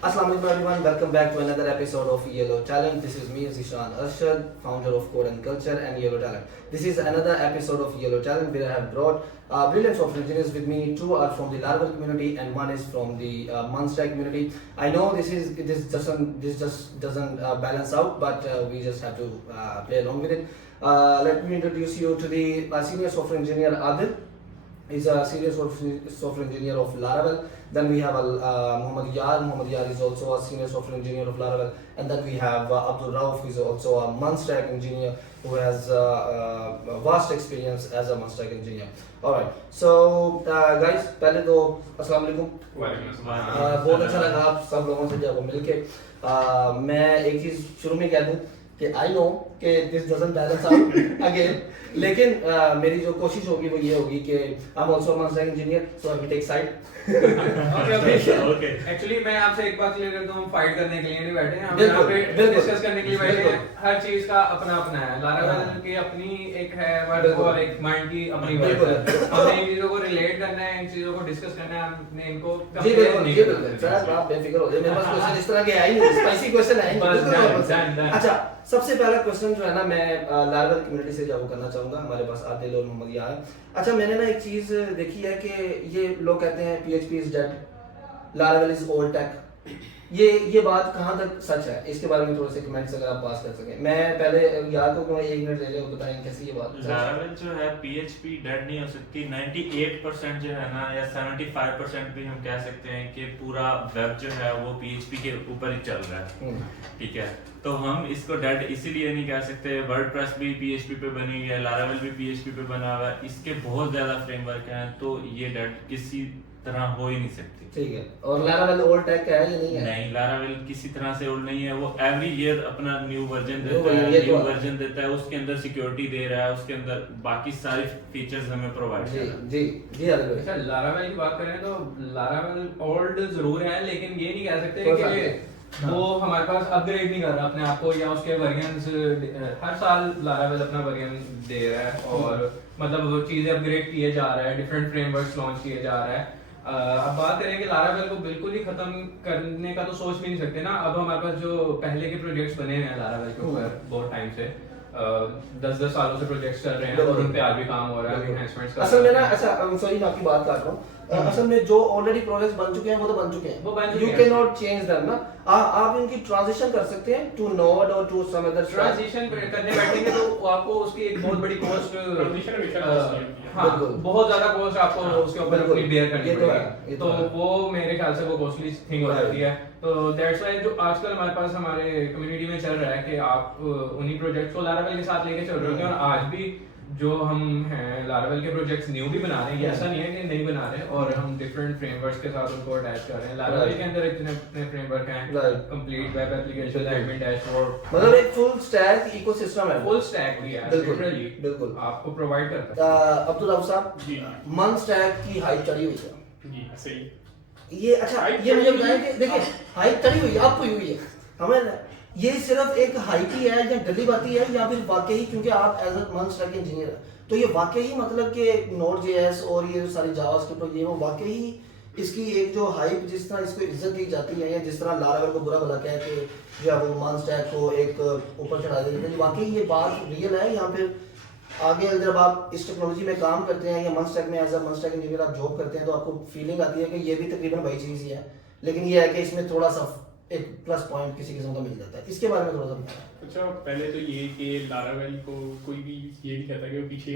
Assalamu alaikum everyone, welcome back to another episode of Yellow Talent. This is me, Zishan Arshad, founder of Code and Culture and Yellow Talent. This is another episode of Yellow Talent where I have brought brilliant software engineers with me. Two are from the Laravel community and one is from the Munstack community. I know this just doesn't balance out, but we just have to play along with it. Let me introduce you to the senior software engineer Adil. He's a senior software engineer of Laravel. Then we have Muhammad Yar. Muhammad Yar is also a senior software engineer of Laravel. And then we have Abdul Rauf, who is also a Munstack engineer who has vast experience as a Munstack engineer. Alright, so guys, पहले तो अस्सलाम वालेकुम. वालेकुम अस्सलाम. बहुत अच्छा लगा आप सब लोगों से जब मिलके. मैं एक चीज़ शुरू में कह दूँ कि आई नो कि this doesn't balance out again, लेकिन मेरी जो कोशिश होगी वो ये होगी कि I am also Munstack engineer, so I will take side. Okay. Actually मैं आपसे एक बात क्लियर करता हूँ, फाइट करने के लिए नहीं बैठे हैं हम, यहाँ पे डिस्कस करने के लिए बैठे हैं. हर चीज का अपना अपना है. Laravel की अपनी एक है वर्ड और एक माइंड की अपनी वर्ड है. हमने इन चीजों को रिलेट करना है, इन चीजों को डिस्कस करना है, हमने इनको कंपेयर नहीं करना है. सर आप बेफिक्र हो जाइए, मेरे पास क्वेश्चन इस तरह के आए नहीं, स्पाइसी क्वेश्चन आए नहीं. अच्छा, सबसे पहला क्वेश्चन जो है ना, मैं Laravel कम्युनिटी से जवाब करना चाहूंगा. हमारे पास आदिल और मोहम्मद यार है. अच्छा, मैंने ना एक चीज देखी है कि ये लोग कहते हैं PHP is dead, Laravel is old tech. ये बात कहाँ तक सच है? इसके बारे में थोड़े से कमेंट्स अगर आप पास कर सकें. मैं पहले यार को क्यों 1 मिनट ले ले, बताएं कैसी ये बात. Laravel जो है PHP डेड नहीं हो सकती. 98% जो है ना, या 75% भी हम कह सकते हैं कि पूरा वेब जो है वो PHP के ऊपर ही चल रहा है. ठीक है, तो हम इसको डेड इसीलिए नहीं कह सकते. वर्डप्रेस भी PHP पे बनी हुई है, Laravel भी PHP पे बना हुआ है, इसके बहुत ज्यादा फ्रेमवर्क हैं, तो ये डेड किसी तरह हो ही नहीं सकती. ठीक है. और Laravel ओल्ड टेक का है या नहीं है? नहीं, Laravel किसी तरह से ओल्ड नहीं है. वो एवरी ईयर अपना न्यू वर्जन देता ये है, तो न्यू वर्जन देता है, उसके अंदर सिक्योरिटी दे रहा है, उसके अंदर बाकी सारी फीचर्स हमें प्रोवाइड कर रहा है. जी आदिल. अच्छा, Laravel की बात करें तो Laravel ओल्ड जरूर है, लेकिन ये नहीं कह सकते कि वो हमारे पास अपग्रेड नहीं कर रहा अपने आप को, या उसके वर्जन्स हर साल Laravel अपना वर्जन दे रहा है और मतलब वो चीजें अपग्रेड किए जा रहा है, डिफरेंट फ्रेमवर्क्स लॉन्च किए जा रहा है. अब बात करें कि Laravel को बिल्कुल ही खत्म करने का तो सोच भी नहीं सकते ना. अब हमारे पास जो पहले के प्रोजेक्ट्स बने हैं Laravel के ऊपर बहुत टाइम से, 10-10 सालों से प्रोजेक्ट्स चल रहे हैं और उन पे आज भी काम हो रहा है, एनहांसमेंट्स का. असल में ना, अच्छा सॉरी मैं आपकी बात काट रहा हूँ. असल में जो ऑलरेडी प्रोजेक्ट्स बन चुके हैं वो तो बन चुके हैं. You can not change them ना. आप इनकी ट्रांजिशन कर सकते हैं टू नोड और टू सम अदर. ट्रांजिशन करने बैठेंगे तो आपको उसकी एक बहुत बड़ी कॉस्ट, हाँ, बिल्कुल. बहुत ज्यादा कॉस्ट आपको उसके ऊपर अपनी बेयर करनी पड़ेगी. तो वो मेरे ख्याल से वो कॉस्टली थिंग हो जाती है. तो दैट्स व्हाई जो आजकल हमारे पास हमारे कम्युनिटी में चल रहा है कि आप उन्हीं प्रोजेक्ट्स को Laravel के साथ लेके चल रहे हो. और आज भी जो हम हैं Laravel के प्रोजेक्ट्स न्यू भी बना रहे हैं, ऐसा नहीं है कि नहीं बना रहे, और हम डिफरेंट फ्रेमवर्क्स के साथ उनको अटैच कर रहे हैं. Laravel के अंदर इतने अपने फ्रेमवर्क हैं, complete web application, admin dashboard, मतलब एक फुल स्टैक इकोसिस्टम है. फुल स्टैक भी है, लिटरली बिल्कुल आपको प्रोवाइड करता है. अब्दुल राव साहब, जी Munstack की हाइप चढ़ी हुई है. जी सही. ये अच्छा, ये मुझे बताएं कि देखिए हाइप चढ़ी हुई है, आपको हुई है, हमें ये सिर्फ एक हाइप ही है या गली बाती है, या फिर वाकई क्योंकि आप एज अ Munstack इंजीनियर है तो ये वाकई मतलब कि Node.js और ये जो सारी जावास्क्रिप्ट और ये वो वाकई इसकी एक जो हाइप, जिस तरह इसको इज्जत दी जाती है, या जिस तरह Laravel को बुरा भला कह के जो है वो Munstack को एक ऊपर चढ़ा देते हैं, वाकई ये बात रियल है? या फिर आगे जब आप इस टेक्नोलॉजी में काम करते हैं या Munstack में एज अ Munstack इंजीनियर आप जॉब करते हैं तो आपको फीलिंग आती है कि ये भी तकरीबन वही चीज़ ही है, लेकिन ये है कि इसमें थोड़ा सा एक प्लस पॉइंट किसी किस्म का मिल जाता है? इसके बारे में थोड़ा सा बताएं. अच्छा, पहले तो ये कि Laravel को कोई भी ये नहीं कहता कि वो पीछे.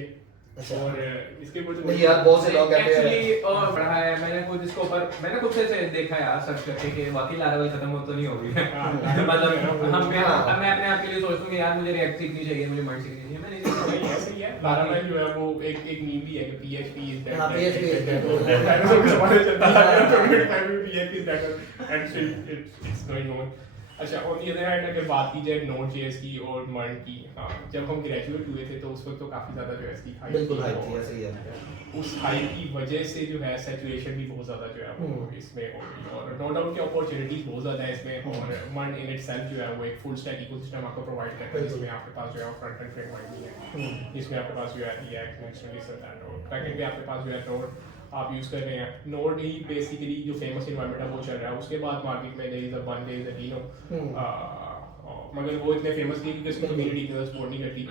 अच्छा. और इसके ऊपर तो नहीं यार, बहुत से लोग कहते हैं एक्चुअली और पढ़ा है मैंने खुद इसके ऊपर, मैंने खुद से देखा यार सर्च करके कि वाकई Laravel खत्म हो तो नहीं होगी. मतलब मैं अपने आप के लिए सोचता हूँ कि यार मुझे React सीखनी चाहिए, मुझे Mud सीखनी चाहिए. मैंने नहीं ऐसे ही है. Laravel जो है वो एक मीम भी है कि PHP is dead. हाँ, PHP is dead. डायनासोर के जमाने चलता है, PHP is dead and still it's going on. अच्छा, ऑन द अदर हैंड अगर बात की जाए Node.js की और Mud की, हाँ, जब हम ग्रेजुएट हुए थे तो उस वक्त तो काफ़ी ज़्यादा जो है इसकी हाइप बिल्कुल हाइप थी, ऐसे ही है. उस हाइप की वजह से जो है सैचुरेशन भी बहुत ज़्यादा जो है वो इसमें हो गई, और नो डाउट की अपॉर्चुनिटीज बहुत ज़्यादा है इसमें. और Mud इन इटसेल्फ जो है वो एक फुल स्टैक इकोसिस्टम आपको प्रोवाइड करता है, जिसमें आपके पास जो है फ्रंट एंड फ्रेमवर्क भी है, जिसमें आपके पास जो है React, Next.js और बैकएंड भी आपके पास जो है Node आप यूज़ कर रहे हैं, नोड ही बेसिकली जो फेमस इन्वायरमेंट है वो चल रहा है। उसके बाद मार्केट में there is a one, there is a Deno, मगर वो इतने फेमस नहीं क्योंकि उसकी कम्युनिटी इतना सपोर्ट नहीं करती।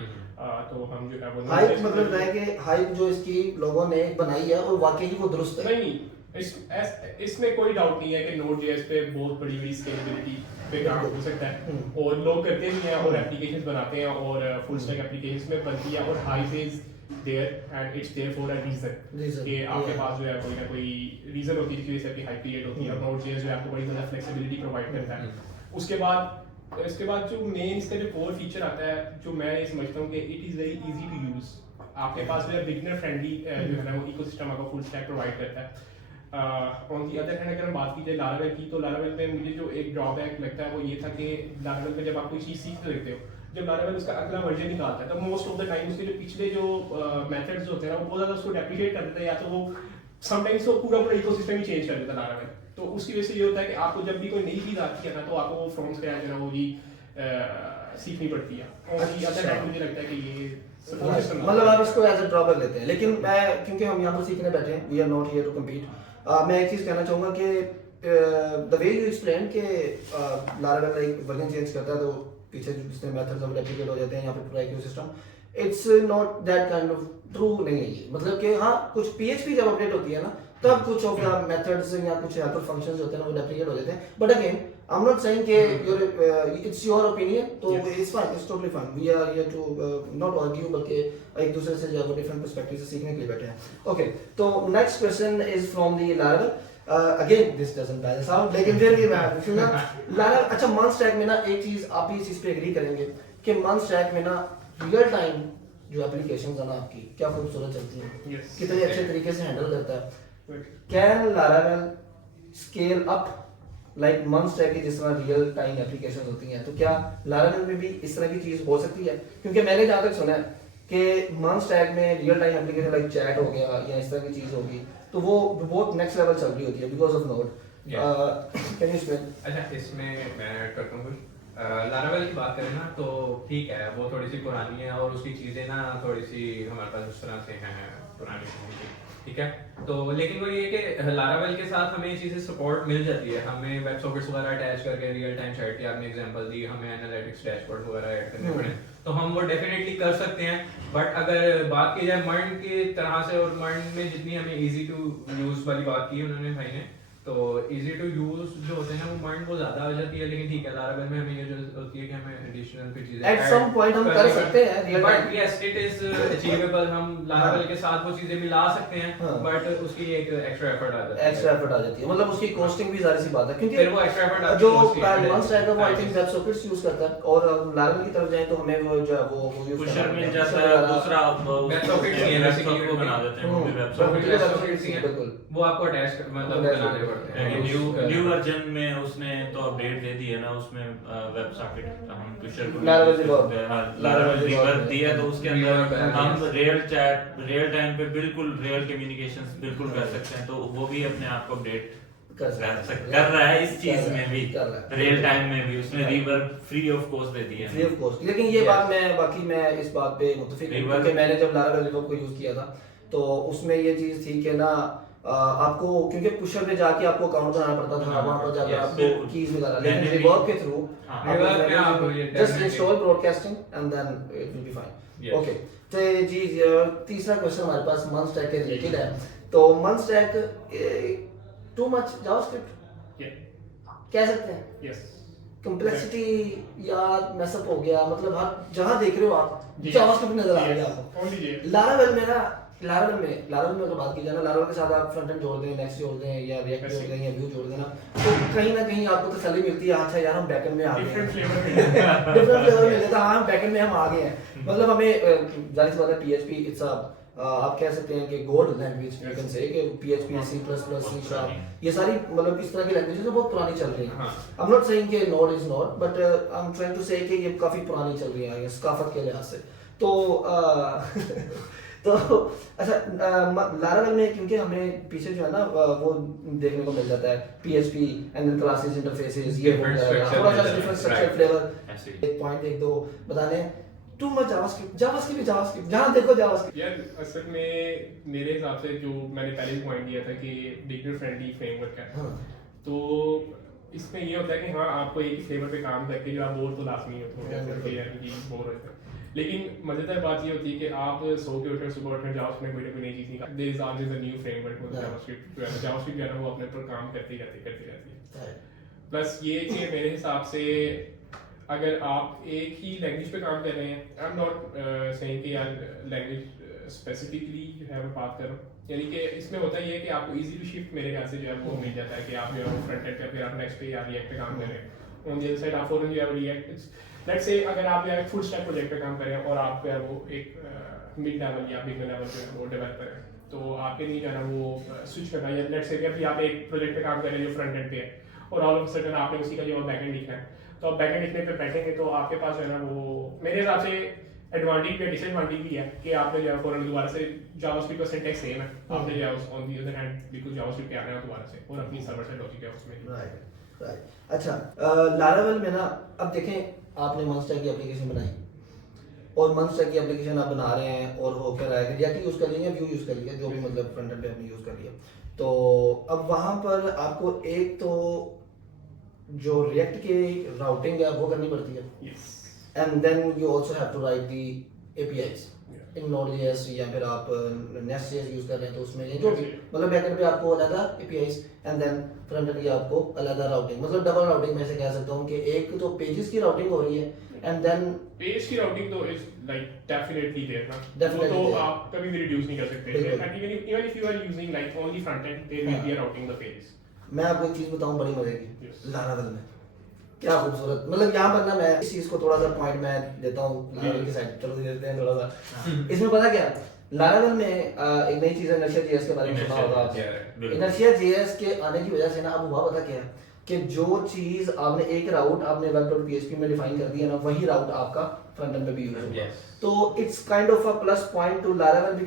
तो हम जो है वो हाइप मतलब है कि हाइप जो इसकी लोगों ने बनाई है और वाकई वो दुरुस्त है। नहीं, इसमें कोई डाउट नहीं है कि Node.js पे बहुत बड़ी बड़ी स्केलेबिलिटी पे काम हो सकता है और लोग करते भी हैं और एप्लीकेशंस बनाते हैं और फुल स्टैक एप्लीकेशंस में बनती है और hype is there and it's there for a reason कि आपके पास जो है कोई ना कोई रीजन होती है जिसकी वजह से आपकी हाइप क्रिएट होती है और Node.js जो है आपको बड़ी ज़्यादा फ्लेक्सिबिलिटी प्रोवाइड करता है। उसके बाद जो मेन इसका जो कोर फीचर आता है जो मैं ये समझता हूँ कि it is very easy to use. आपके पास जो है बिगिनर फ्रेंडली जो है ना वो इकोसिस्टम आपको फुल स्टैक प्रोवाइड करता है। ऑन दी अदर हैंड अगर हम बात की जाए लारावेल की, तो लारावेल पे मुझे जो एक ड्रॉबैक लगता है वो ये था कि लारावेल पे जब आप कोई चीज़ सीखते रहते हो, जब लारावेल उसका अगला वर्जन निकालता है तो मोस्ट ऑफ द टाइम उसके जो पिछले जो मेथड्स होते हैं वो बहुत ज़्यादा उसको डेप्रिकेट कर देते हैं या तो वो समटाइम्स वो पूरा इकोसिस्टम ही चेंज कर देता है लारावेल। तो उसकी वजह से ये होता है कि आपको जब भी कोई नई चीज़ आती है ना तो आपको वो फ्रॉम स्क्रैच जो है वो भी सीखनी पड़ती है। ऑन दी अदर हैंड मुझे लगता है कि ये मतलब आप इसको एज अ ड्रॉबैक लेते हैं, लेकिन मैं क्योंकि हम यहाँ पर सीखने बैठे हैं, we are not here to compete, मैं एक चीज़ कहना चाहूँगा कि द वे यू एक्सप्लेन कि लारावेल एक वर्जन चेंज करता है तो पीछे जो पिछले मेथड्स अब रेप्लिकेट हो जाते हैं यहाँ पे पूरा ecosystem, it's not that kind of true नहीं है ये। मतलब कि हाँ कुछ PHP जब अपडेट होती है ना तब कुछ ऑफ द मेथड्स या कुछ हेल्पर फंक्शंस होते हैं ना वो रेप्लिकेट हो जाते हैं, but again I am not saying कि इट्स योर ओपिनियन, तो it's fine, it's totally fine, we are here to not argue, बल्कि एक दूसरे से जो डिफरेंट पर्सपेक्टिव से सीखने के लिए बैठे हैं। ओके, तो next question is from the Laravel, again this doesn't balance out, लेकिन फिर भी मैं पूछूंगा लारावेल, अच्छा मंथ स्टैक में ना एक चीज आप भी इस चीज पे एग्री करेंगे कि मंथ स्टैक में ना रियल टाइम जो एप्लीकेशंस है ना आपकी क्या खूबसूरत चलती हैं, कितने अच्छे तरीके से हैंडल करता है। Can Laravel scale up like month stack की जिस तरह रियल टाइम एप्लीकेशंस होती हैं, तो क्या लारावेल में भी इस तरह की चीज हो सकती है? क्योंकि मैंने जहाँ तक सुना है कि मंथ स्टैक में real time application like chat हो गया या इस तरह की चीज होगी तो वो बहुत नेक्स्ट लेवल चल रही होती है because of node. Can you explain? अच्छा, इसमें मैं ऐड करता हूँ कुछ। लारावेल की बात करें ना तो ठीक है, वो थोड़ी सी पुरानी है और उसकी चीज़ें ना थोड़ी सी हमारे पास उस तरह से हैं पुरानी, ठीक है। तो लेकिन वो ये कि लारावेल के साथ हमें ये चीज़ें सपोर्ट मिल जाती है, हमें वेब सॉकेट्स वगैरह अटैच करके रियल टाइम चैट की आपने एग्जांपल दी, हमें एनालिटिक्स डैशबोर्ड वगैरह ऐड करने पड़े तो हम वो डेफिनेटली कर सकते हैं। बट अगर बात की जाए मर्न की तरह से, और मर्न में जितनी हमें इजी टू यूज़ वाली बात की उन्होंने भाई ने, तो इजी टू यूज जो होते हैं वो मर्न वो ज्यादा हो जाती है, लेकिन ठीक है लारावेल में हमें ये जो होती है कि हमें एडिशनल कुछ चीजें एट सम पॉइंट हम कर सकते हैं real time, but yes it is achievable, हम लारावेल के साथ वो चीजें मिला सकते हैं, बट उसकी एक एक्स्ट्रा एफर्ट आ जाती है, एक्स्ट्रा एफर्ट आ जाती है, मतलब उसकी कॉस्टिंग भी जारी सी बात है क्योंकि फिर वो एक्स्ट्रा एफर्ट जो मंथ स्टैक है वो I think web sockets use करता है और लारावेल की तरफ जाए तो हमें वो जो है वो यूज पुशर मिल जाता है, दूसरा वेब सॉकेट्स ही है बेसिकली, वो बना देते हैं, वो भी वेब सॉकेट ही है, बिल्कुल वो आपको अटैच मतलब बनाने पड़ते हैं। न्यू वर्जन में उसने तो अपडेट दे दी है ना, उसमें वेब सॉकेट हम पुशर को लारावेल रिवर्स दिया तो उसके अंदर हम रियल चैट रियल टाइम पे बिल्कुल रियल कम्युनिकेशंस बिल्कुल कर सकते हैं, तो वो भी अपने आप को अपडेट कर रहा है इस चीज में भी, रियल टाइम में भी उसने रिवर्ब फ्री ऑफ कॉस्ट दे दी है, फ्री ऑफ कॉस्ट। लेकिन ये बात मैं इस बात पे मुत्तफिक हूं क्योंकि मैंने जब लारावेल रिवर्ब को यूज किया था तो उसमें ये चीज थी कि ना आपको क्योंकि पुशर में जाके आपको अकाउंट बनाना पड़ता था, वहां पर जाकर आपको कीज निकालना, लेकिन रिवर्ब के through just install broadcasting and then it will be fine. Okay, तो जी तीसरा क्वेश्चन हमारे पास मंथ स्टैक के रिलेटेड है, तो मंथ स्टैक टू मच जावास्क्रिप्ट कह सकते हैं? यस, कंप्लेक्सिटी या मैसअप हो गया, मतलब हर जहां देख रहे हो आप जावास्क्रिप्ट नजर आ रहा है आपको। लारावेल में ना लारावेल में अगर बात की जाए ना, लारावेल के साथ आप फ्रंट एंड जोड़ दें, नेक्स्ट जोड़ दें या रिएक्ट जोड़ दें या व्यू जोड़ दें ना, तो कहीं ना कहीं आपको तसल्ली मिलती है, अच्छा यार हम बैकएंड में आ गए हैं, डिफरेंट फ्लेवर मिल जाता है, हाँ हम बैकएंड में हम आ गए हैं। मतलब हमें जाहिर सी बात है PHP इट्स आप कह सकते हैं कि gold language you can say कि PHP C++ C# ये सारी मतलब इस तरह की लैंग्वेजेस बहुत पुरानी चल रही हैं। आई एम नॉट सेइंग कि node is not, but I am trying to say कि ये काफी पुरानी चल रही है सकाफत के लिहाज से। तो तो अच्छा लारावेल में क्योंकि हमें पीछे जो है ना वो देखने को मिल जाता है PHP and then classes interfaces, ये हो गया थोड़ा सा डिफरेंट स्ट्रक्चर फ्लेवर। एक पॉइंट एक दो बताने टू मच जावास्क्रिप्ट जहां देखो जावास्क्रिप्ट। यार असल में मेरे हिसाब से जो मैंने पहले भी पॉइंट दिया था कि बिगिनर फ्रेंडली फ्रेमवर्क है, हाँ। तो इसमें ये होता है कि हाँ आपको एक ही फ्लेवर पे काम करके जो आप बोर तो लाजमी होते हैं यानी कि बोर होते हैं, लेकिन मजेदार बात ये होती है कि आप सो के उठे सुबह उठे जाओ उसमें कोई ना कोई नई चीज़ नहीं, there is always a new framework JavaScript जो है वो अपने पर काम करती रहती है। प्लस ये कि मेरे हिसाब से अगर आप एक ही लैंग्वेज पे काम कर रहे हैं, आई एम नॉट सेइंग कि यार लैंग्वेज स्पेसिफिकली जो है मैं बात कर रहा हूँ, यानी कि इसमें होता ये है कि आपको इजीली शिफ्ट मेरे ख्याल से जो है वो मिल जाता है कि आप जो है फ्रंट एंड पे फिर आप नेक्स्ट पे या रिएक्ट पे काम कर रहे हैं, ऑन द अदर साइड आप फॉरन जो है रिएक्ट लेट्स से अगर आप जो है फुल स्टैक प्रोजेक्ट पे काम कर रहे हैं और आप जो है वो एक मिड लेवल या बिगिनर लेवल जो है वो डेवलपर है, तो आपके लिए जो है ना वो स्विच करना है, लेट्स से अभी आप एक प्रोजेक्ट पे काम कर रहे हैं जो फ्रंट एंड पे है और ऑल ऑफ अ सडन आपने उसी का जो बैक एंड लिखा है, तो आप बैक एंड लिखने पे बैठेंगे तो आपके पास जो है ना वो मेरे हिसाब से एडवांटेज भी है डिसएडवांटेज भी है कि आपने जो है फॉरन दोबारा से जावास्क्रिप्ट का सिंटैक्स सेम है, आपने जो है ऑन द अदर हैंड बिल्कुल जावास्क्रिप्ट पे आना है दोबारा से और अपनी सर्वर साइड लॉजिक है उसमें। राइट। अच्छा, लारावेल में ना अब देखें आपने मंस्टर की एप्लीकेशन बनाई और मंस्टर की एप्लीकेशन आप बना रहे हैं और हो क्या रहा है रिएक्ट यूज कर लिया व्यू यूज कर लिया जो भी मतलब फ्रंट एंड पे आपने यूज कर लिया, तो अब वहां पर आपको एक तो जो रिएक्ट की राउटिंग है वो करनी पड़ती है, yes, and then you also have to write the APIs in Node.js या फिर आप Nest.js यूज कर रहे हैं तो उसमें ये जो भी मतलब बैकएंड पे आपको अलग APIs and then front end की आपको अलग राउटिंग, मतलब डबल राउटिंग में से कह सकता हूं कि एक तो पेजेस की राउटिंग हो रही है एंड देन पेज की राउटिंग तो इज लाइक डेफिनेटली देयर ना, Definitely वो तो there. आप कभी भी रिड्यूस नहीं कर सकते, बिल्कुल। And even if you are using like only front end there will be a routing the pages. मैं आपको एक चीज बताऊं बड़ी मजे की Yes. लारावेल में क्या खूबसूरत, मतलब यहाँ पर ना मैं इस चीज को थोड़ा सा पॉइंट मैं देता हूँ लारावेल की साइड, चलो देते हैं थोड़ा सा इसमें पता क्या लारावेल में एक नई चीज है इनर्शिया जेएस के बारे में सुना होगा आपने, इनर्शिया जेएस के आने की वजह से ना अब हुआ पता क्या है कि जो चीज आपने एक राउट आपने web.php में डिफाइन कर दिया ना वही राउट आपका फ्रंट एंड पे भी यूज होगा, तो it's kind of a plus point two Laravel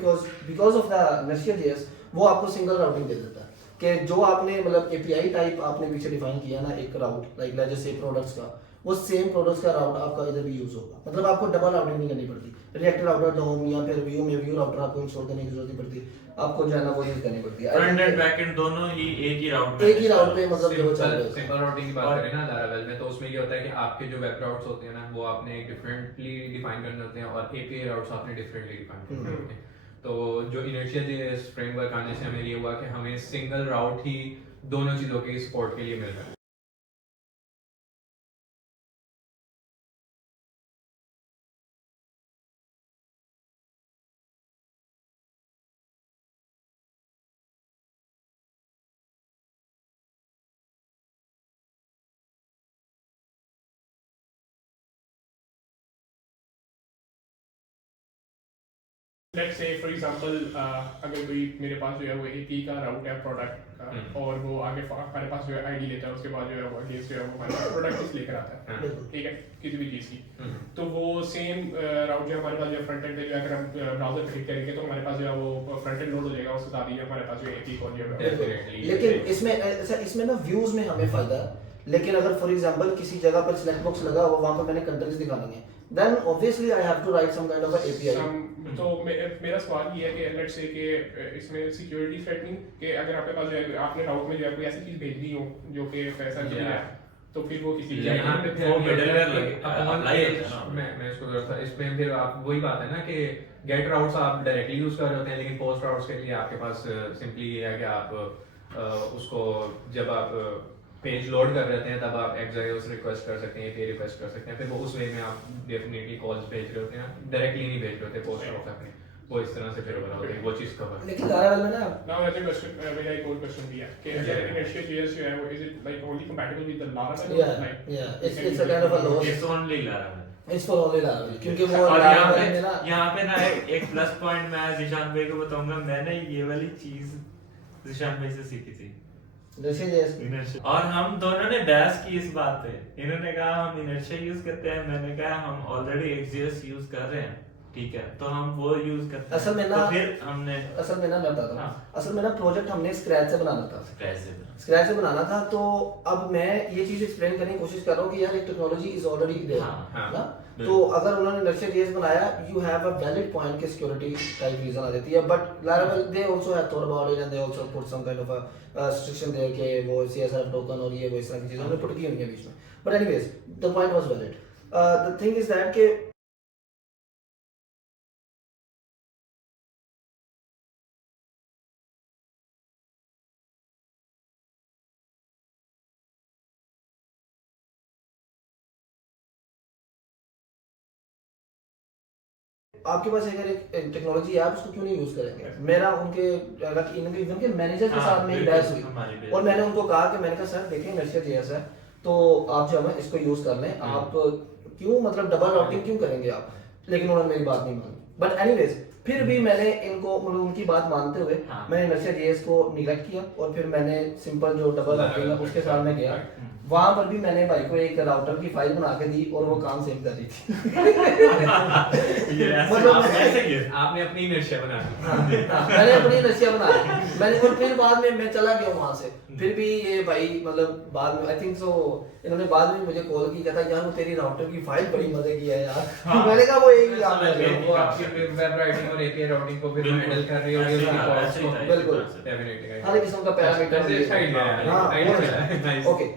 because of the inertia JS वो आपको सिंगल राउटिंग दे देता है कि जो आपने मतलब एपीआई टाइप आपने पीछे डिफाइन किया ना एक राउट लाइक लेट्स से प्रोडक्ट्स का वो सेम प्रोडक्ट्स का राउट आपका इधर भी यूज होगा, मतलब आपको डबल राउटिंग नहीं करनी पड़ती, रिएक्ट राउटर होम या फिर व्यू में व्यू राउटर आपको इंस्टॉल करने की जरूरत नहीं पड़ती, आपको जो है ना वो यूज करनी पड़ती है फ्रंट एंड बैक एंड दोनों ही एक ही राउट पे मतलब जो चल रहा है सिंपल राउटिंग की बात करें ना लारावेल में तो उसमें ये होता है कि आपके जो वेब राउट्स होते हैं ना वो आपने डिफरेंटली डिफाइन करने होते हैं और एपीआई राउट्स आपने डिफरेंटली डिफाइन करने होते हैं, तो जो इनर्शिया जेएस फ्रेमवर्क आने से हमें ये हुआ कि हमें सिंगल राउट ही दोनों चीजों के सपोर्ट के लिए मिल रहा है। लेट्स से फॉर एग्जांपल अगर कोई मेरे पास जो है वो एक ही का राउट है प्रोडक्ट का और वो आगे हमारे पास जो है आईडी लेता है उसके बाद जो है वो अगेंस्ट जो है वो हमारे पास प्रोडक्ट लिस्ट लेकर आता है, ठीक है, किसी भी चीज़ की, तो वो सेम राउट जो हमारे पास जो फ्रंट एंड पे जो है अगर हम ब्राउजर क्लिक करेंगे तो हमारे पास जो है वो फ्रंट एंड लोड हो जाएगा, उसके साथ ही हमारे पास जो है एक और जो है लेकिन इसमें ना व्यूज में हमें फायदा है, लेकिन अगर फॉर एग्जांपल किसी जगह पर सिलेक्ट बॉक्स लगा हुआ वहां पर मैंने कंट्रीज दिखानी है then obviously I have to write some kind of a API, तो मेरा सवाल ये है कि लेट्स से कि इसमें सिक्योरिटी थ्रेटनिंग कि अगर आपके पास जो है आपने राउट में जो है कोई ऐसी चीज भेज दी हो जो कि पैसा नहीं है तो फिर वो किसी यहाँ पे फिर वो middleware अप्लाई मैं इसको करता इसमें फिर आप वही बात है ना कि गेट राउट्स आप डायरेक्टली यूज कर रहे होते हैं लेकिन पोस्ट राउट्स के लिए आपके पास सिंपली ये है कि आप उसको जब आप पेज लोड कर रहे हैं तब आप एक्साइस रिक्वेस्ट कर सकते हैं, एपीआई रिक्वेस्ट कर सकते हैं, फिर वो उस वे में आप डेफिनेटली कॉल्स भेज रहे होते हैं, डायरेक्टली नहीं भेज रहे होते पोस्ट राउट्स अपने, वो इस तरह से फिर बना होता है वो चीज कवर। लेकिन लारावेल में ना नाउ एज अ क्वेश्चन मेरा एक और क्वेश्चन भी है कि इनर्शिया जेएस जो है वो is it like only compatible with the Laravel yeah it's a kind of a loss, it's only Laravel it's for only Laravel क्योंकि वो और लारावेल में ना यहाँ पे ना एक प्लस पॉइंट मैं जिशान भाई को बताऊंगा, मैंने ये वाली चीज जिशान भाई से सीखी थी इनर्शिया जेएस और हम दोनों ने बहस की इस बात पे, इन्होंने कहा हम इनर्शिया यूज करते हैं, मैंने कहा हम ऑलरेडी एक्सजेएस यूज कर रहे हैं, ठीक है, तो हम वो यूज करते हैं। असल में ना तो फिर हमने असल में ना मैं बताता हूँ, हाँ। असल में ना प्रोजेक्ट हमने स्क्रैच से बनाना था, कैसे स्क्रैच से बनाना था। तो अब मैं ये चीज एक्सप्लेन करने की कोशिश कर रहा हूँ कि यार एक टेक्नोलॉजी इज ऑलरेडी देयर हाँ, ना। तो अगर उन्होंने नक्शा जेएस बनाया, you have a valid point कि सिक्योरिटी टाइप रीजन आ जाती है, but Laravel they also have thought about it and they also put some kind of a restriction there कि वो सीएसआर टोकन और ये वो इस तरह की चीजें उन्होंने पुट की हुई है बीच में। But anyways the point was valid. The thing is that कि आपके पास अगर एक टेक्नोलॉजी है, आप उसको क्यों नहीं यूज करेंगे? मेरा उनके इवन के मैनेजर के साथ मेरी बहस हुई और मैंने उनको कहा कि मैंने कहा सर देखिए नक्शा जेएस है, तो आप जो है इसको यूज कर लें, आप क्यों मतलब डबल राउटिंग क्यों करेंगे आप? लेकिन उन्होंने मेरी बात नहीं मानी। बट एनीवेज फिर भी मैंने इनको मतलब उनकी बात मानते हुए मैंने नक्शा जेएस को निगलेक्ट किया और फिर मैंने सिंपल जो डबल राउटिंग है उसके साथ में गया। वहां पर भी मैंने भाई को एक राउटर की फाइल बना के दी और वो काम सेव कर रही थी। मतलब ऐसे ही है। आपने अपनी इनर्शिया बना दी। हाँ, मैंने अपनी रशिया बना ली मैंने, और फिर बाद में मैं चला गया वहां से। फिर भी ये भाई मतलब बाद में आई थिंक सो इन्होंने बाद में मुझे कॉल की, कहता यार वो तेरी राउटर की फाइल बड़ी मजे की है यार। मैंने कहा वो एक ही काम है, वो आपकी वेब राइटिंग और एपीआई राउटिंग को भी हैंडल कर रही होगी उसकी कॉल्स को। बिल्कुल डेफिनेटली हर किस्म का पैरामीटर अच्छा आइडिया है। हाँ नाइस। ओके।